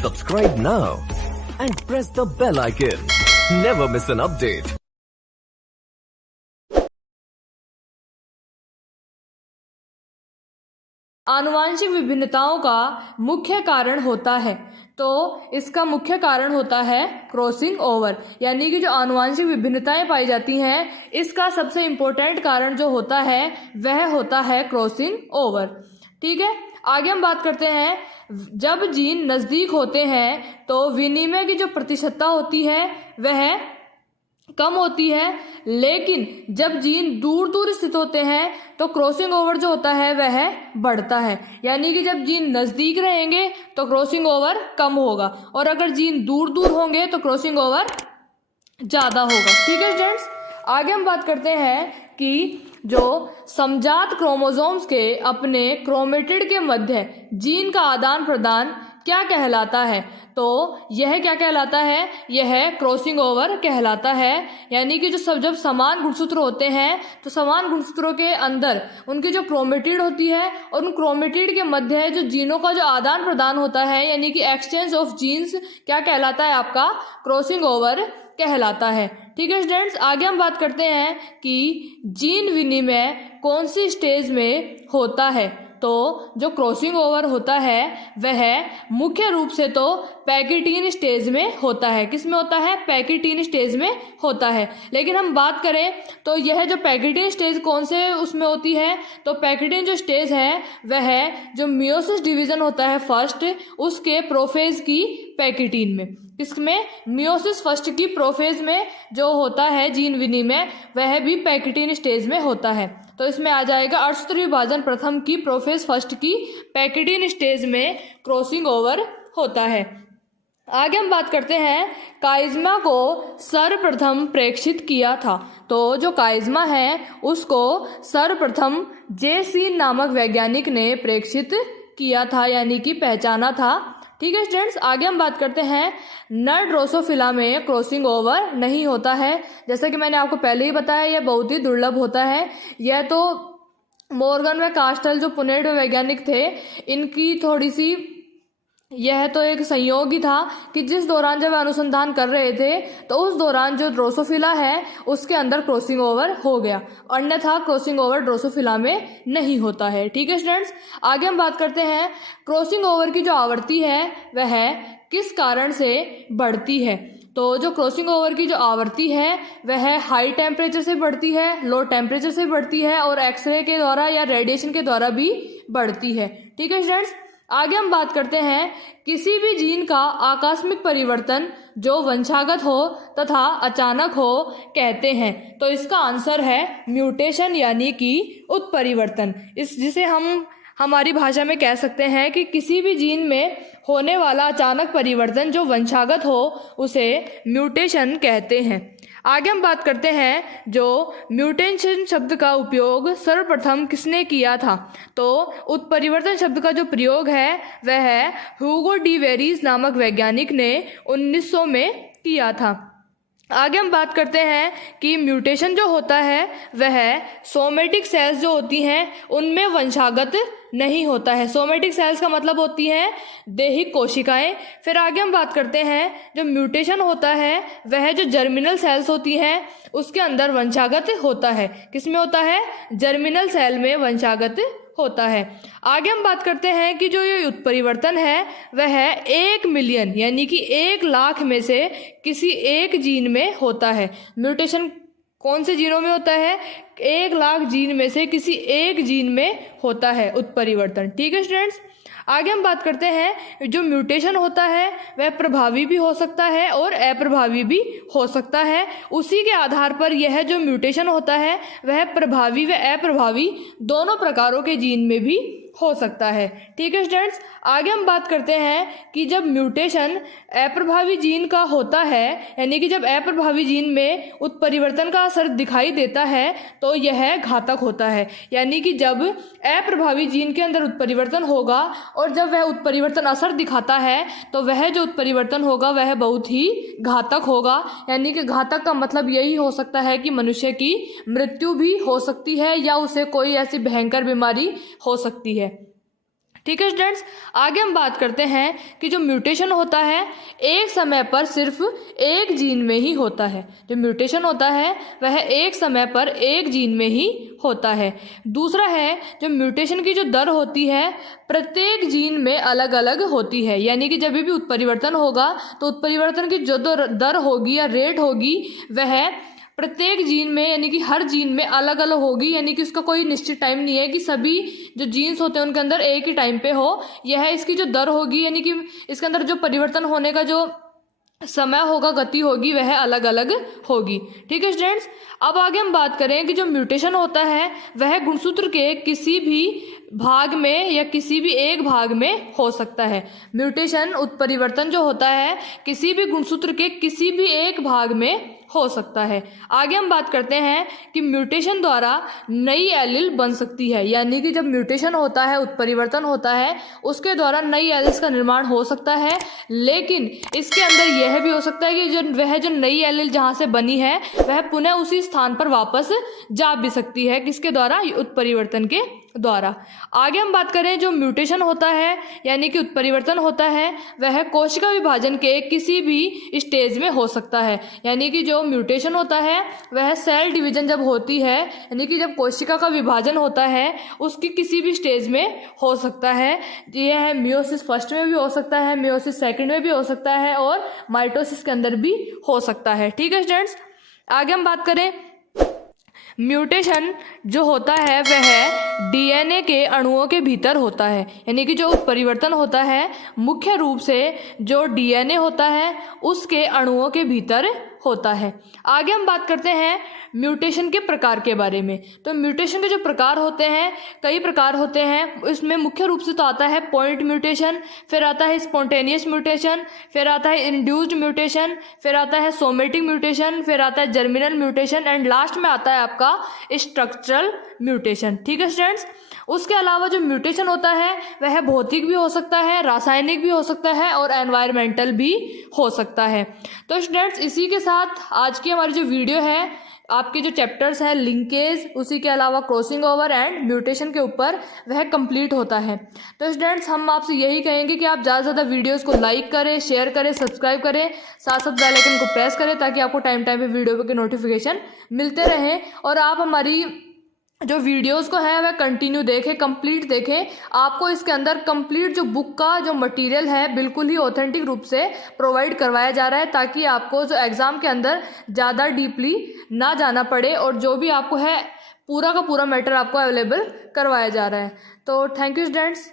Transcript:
Subscribe now and press the bell icon. Never miss an update. आनुवांशिक विभिन्नताओं का मुख्य कारण होता है, तो इसका मुख्य कारण होता है क्रॉसिंग ओवर। यानी कि जो आनुवांशिक विभिन्नताएं पाई जाती हैं, इसका सबसे इम्पोर्टेंट कारण जो होता है वह होता है क्रॉसिंग ओवर। ठीक है, आगे हम बात करते हैं। जब जीन नज़दीक होते हैं तो विनिमय की जो प्रतिशतता होती है वह कम होती है, लेकिन जब जीन दूर दूर स्थित होते हैं तो क्रॉसिंग ओवर जो होता है वह बढ़ता है। यानी कि जब जीन नज़दीक रहेंगे तो क्रॉसिंग ओवर कम होगा, और अगर जीन दूर दूर होंगे तो क्रॉसिंग ओवर ज़्यादा होगा। ठीक है स्टूडेंट्स, आगे हम बात करते हैं कि जो समजात क्रोमोसोम्स के अपने क्रोमेटिड के मध्य जीन का आदान प्रदान क्या कहलाता है, तो यह क्या कहलाता है, यह क्रॉसिंग ओवर कहलाता है। यानी कि जब समान गुणसूत्र होते हैं तो समान गुणसूत्रों के अंदर उनकी जो क्रोमेटिड होती है और उन क्रोमेटिड के मध्य जो जीनों का जो आदान प्रदान होता है, यानी कि एक्सचेंज ऑफ जीन्स क्या कहलाता है, आपका क्रॉसिंग ओवर कहलाता है। ठीक है स्टूडेंट्स, आगे हम बात करते हैं कि जीन विनिमय कौन सी स्टेज में होता है। तो जो क्रॉसिंग ओवर होता है वह मुख्य रूप से तो पैकेटीन स्टेज में होता है। किस में होता है, पैकेटीन स्टेज में होता है। लेकिन हम बात करें तो यह जो पैकेटीन स्टेज कौन से उसमें होती है, तो पैकेटीन जो स्टेज है वह जो मियोसिस डिवीजन होता है फर्स्ट, उसके प्रोफेज की पैकेटीन में, इसमें मियोसिस फर्स्ट की प्रोफेज में जो होता है जीन विनिमय वह भी पैकेटीन स्टेज में होता है। तो इसमें आ जाएगा अर्थसूत्र विभाजन प्रथम की प्रोफेज फर्स्ट की पैकेटीन स्टेज में क्रॉसिंग ओवर होता है। आगे हम बात करते हैं काइज़्मा को सर्वप्रथम प्रेक्षित किया था। तो जो काइज़्मा है उसको सर्वप्रथम जे.सी. नामक वैज्ञानिक ने प्रेक्षित किया था, यानी कि पहचाना था। ठीक है स्टूडेंट्स, आगे हम बात करते हैं नर ड्रोसोफिला में क्रॉसिंग ओवर नहीं होता है। जैसा कि मैंने आपको पहले ही बताया, यह बहुत ही दुर्लभ होता है। यह तो मॉर्गन व कास्टल जो पुणे वैज्ञानिक थे, इनकी थोड़ी सी यह तो एक संयोग ही था कि जिस दौरान जब अनुसंधान कर रहे थे तो उस दौरान जो ड्रोसोफिला है उसके अंदर क्रॉसिंग ओवर हो गया, अन्यथा क्रॉसिंग ओवर ड्रोसोफिला में नहीं होता है। ठीक है स्टूडेंट्स, आगे हम बात करते हैं क्रॉसिंग ओवर की जो आवृत्ति है वह किस कारण से बढ़ती है। तो जो क्रॉसिंग ओवर की जो आवृत्ति है वह हाई टेम्परेचर से बढ़ती है, लो टेम्परेचर से बढ़ती है, और एक्सरे के द्वारा या रेडिएशन के द्वारा भी बढ़ती है। ठीक है स्टूडेंट्स, आगे हम बात करते हैं किसी भी जीन का आकस्मिक परिवर्तन जो वंशागत हो तथा अचानक हो कहते हैं। तो इसका आंसर है म्यूटेशन, यानी कि उत्परिवर्तन। जिसे हम हमारी भाषा में कह सकते हैं कि किसी भी जीन में होने वाला अचानक परिवर्तन जो वंशागत हो उसे म्यूटेशन कहते हैं। आगे हम बात करते हैं जो म्यूटेशन शब्द का उपयोग सर्वप्रथम किसने किया था। तो उत्परिवर्तन शब्द का जो प्रयोग है वह ह्यूगो डी वेरीज नामक वैज्ञानिक ने 1900 में किया था। आगे हम बात करते हैं कि म्यूटेशन जो होता है वह सोमेटिक सेल्स जो होती हैं उनमें वंशागत नहीं होता है। सोमेटिक सेल्स का मतलब होती हैं दैहिक कोशिकाएं। फिर आगे हम बात करते हैं जो म्यूटेशन होता है वह जो जर्मिनल सेल्स होती हैं उसके अंदर वंशागत होता है। किसमें होता है, जर्मिनल सेल में वंशागत होता है। आगे हम बात करते हैं कि जो ये उत्परिवर्तन है वह 1 मिलियन यानी कि 1 लाख में से किसी एक जीन में होता है। म्यूटेशन कौन से जीनों में होता है, 1 लाख जीन में से किसी एक जीन में होता है उत्परिवर्तन। ठीक है स्टूडेंट्स, आगे हम बात करते हैं जो म्यूटेशन होता है वह प्रभावी भी हो सकता है और अप्रभावी भी हो सकता है। उसी के आधार पर यह जो म्यूटेशन होता है वह प्रभावी व अप्रभावी दोनों प्रकारों के जीन में भी हो सकता है। ठीक है स्टूडेंट्स, आगे हम बात करते हैं कि जब म्यूटेशन अप्रभावी जीन का होता है, यानी कि जब अप्रभावी जीन में उत्परिवर्तन का असर दिखाई देता है तो यह घातक होता है। यानी कि जब अप्रभावी जीन के अंदर उत्परिवर्तन होगा और जब वह उत्परिवर्तन असर दिखाता है तो वह जो उत्परिवर्तन होगा वह बहुत ही घातक होगा। यानी कि घातक का मतलब यही हो सकता है कि मनुष्य की मृत्यु भी हो सकती है या उसे कोई ऐसी भयंकर बीमारी हो सकती है। ठीक है स्टूडेंट्स, आगे हम बात करते हैं कि जो म्यूटेशन होता है एक समय पर सिर्फ एक जीन में ही होता है। जो म्यूटेशन होता है वह एक समय पर एक जीन में ही होता है। दूसरा है जो म्यूटेशन की जो दर होती है प्रत्येक जीन में अलग अलग होती है, यानी कि जब भी उत्परिवर्तन होगा तो उत्परिवर्तन की जो दर होगी या रेट होगी वह प्रत्येक जीन में यानी कि हर जीन में अलग अलग होगी, यानी कि उसका कोई निश्चित टाइम नहीं है कि सभी जो जीन्स होते हैं उनके अंदर एक ही टाइम पे हो। यह इसकी जो दर होगी यानी कि इसके अंदर जो परिवर्तन होने का जो समय होगा, गति होगी, वह अलग अलग होगी। ठीक है स्टूडेंट्स, अब आगे हम बात करें कि जो म्यूटेशन होता है वह गुणसूत्र के किसी भी भाग में या किसी भी एक भाग में हो सकता है। म्यूटेशन उत्परिवर्तन जो होता है किसी भी गुणसूत्र के किसी भी एक भाग में हो सकता है। आगे हम बात करते हैं कि म्यूटेशन द्वारा नई एलील बन सकती है, यानी कि जब म्यूटेशन होता है, उत्परिवर्तन होता है, उसके द्वारा नई एलील्स का निर्माण हो सकता है। लेकिन इसके अंदर यह भी हो सकता है कि जो नई एलील जहाँ से बनी है वह पुनः उसी स्थान पर वापस जा भी सकती है, किसके द्वारा? उत्परिवर्तन के द्वारा। आगे हम बात करें जो म्यूटेशन होता है यानी कि उत्परिवर्तन होता है वह कोशिका विभाजन के किसी भी स्टेज में हो सकता है, यानी कि जो म्यूटेशन होता है वह सेल डिवीजन जब होती है यानी कि जब कोशिका का विभाजन होता है उसकी किसी भी स्टेज में हो सकता है। यह है मियोसिस फर्स्ट में भी हो सकता है, मियोसिस सेकंड में भी हो सकता है और माइटोसिस के अंदर भी हो सकता है। ठीक है स्टूडेंट्स, आगे हम बात करें म्यूटेशन जो होता है वह डीएनए के अणुओं के भीतर होता है, यानी कि जो उत्परिवर्तन होता है मुख्य रूप से जो डीएनए होता है उसके अणुओं के भीतर होता है। आगे हम बात करते हैं म्यूटेशन के प्रकार के बारे में। तो म्यूटेशन के जो प्रकार होते हैं कई प्रकार होते हैं, इसमें मुख्य रूप से तो आता है पॉइंट म्यूटेशन, फिर आता है स्पॉन्टेनियस म्यूटेशन, फिर आता है इंड्यूस्ड म्यूटेशन, फिर आता है सोमेटिक म्यूटेशन, फिर आता है जर्मिनल म्यूटेशन एंड लास्ट में आता है आपका स्ट्रक्चरल म्यूटेशन। ठीक है स्टूडेंट्स, उसके अलावा जो म्यूटेशन होता है वह भौतिक भी हो सकता है, रासायनिक भी हो सकता है और एनवायरमेंटल भी हो सकता है। तो स्टूडेंट्स, इसी के साथ आज की हमारी जो वीडियो है आपके जो चैप्टर्स हैं लिंकेज, उसी के अलावा क्रॉसिंग ओवर एंड म्यूटेशन के ऊपर वह कंप्लीट होता है। तो स्टूडेंट्स, हम आपसे यही कहेंगे कि आप ज़्यादा से ज़्यादा वीडियोस को लाइक करें, शेयर करें, सब्सक्राइब करें, साथ साथ बेल आइकन को प्रेस करें ताकि आपको टाइम टाइम पे वीडियो के नोटिफिकेशन मिलते रहें और आप हमारी जो वीडियोस को है वह कंटिन्यू देखें, कंप्लीट देखें। आपको इसके अंदर कंप्लीट जो बुक का जो मटेरियल है बिल्कुल ही ऑथेंटिक रूप से प्रोवाइड करवाया जा रहा है ताकि आपको जो एग्ज़ाम के अंदर ज़्यादा डीपली ना जाना पड़े और जो भी आपको है पूरा का पूरा मैटर आपको अवेलेबल करवाया जा रहा है। तो थैंक यू स्टूडेंट्स।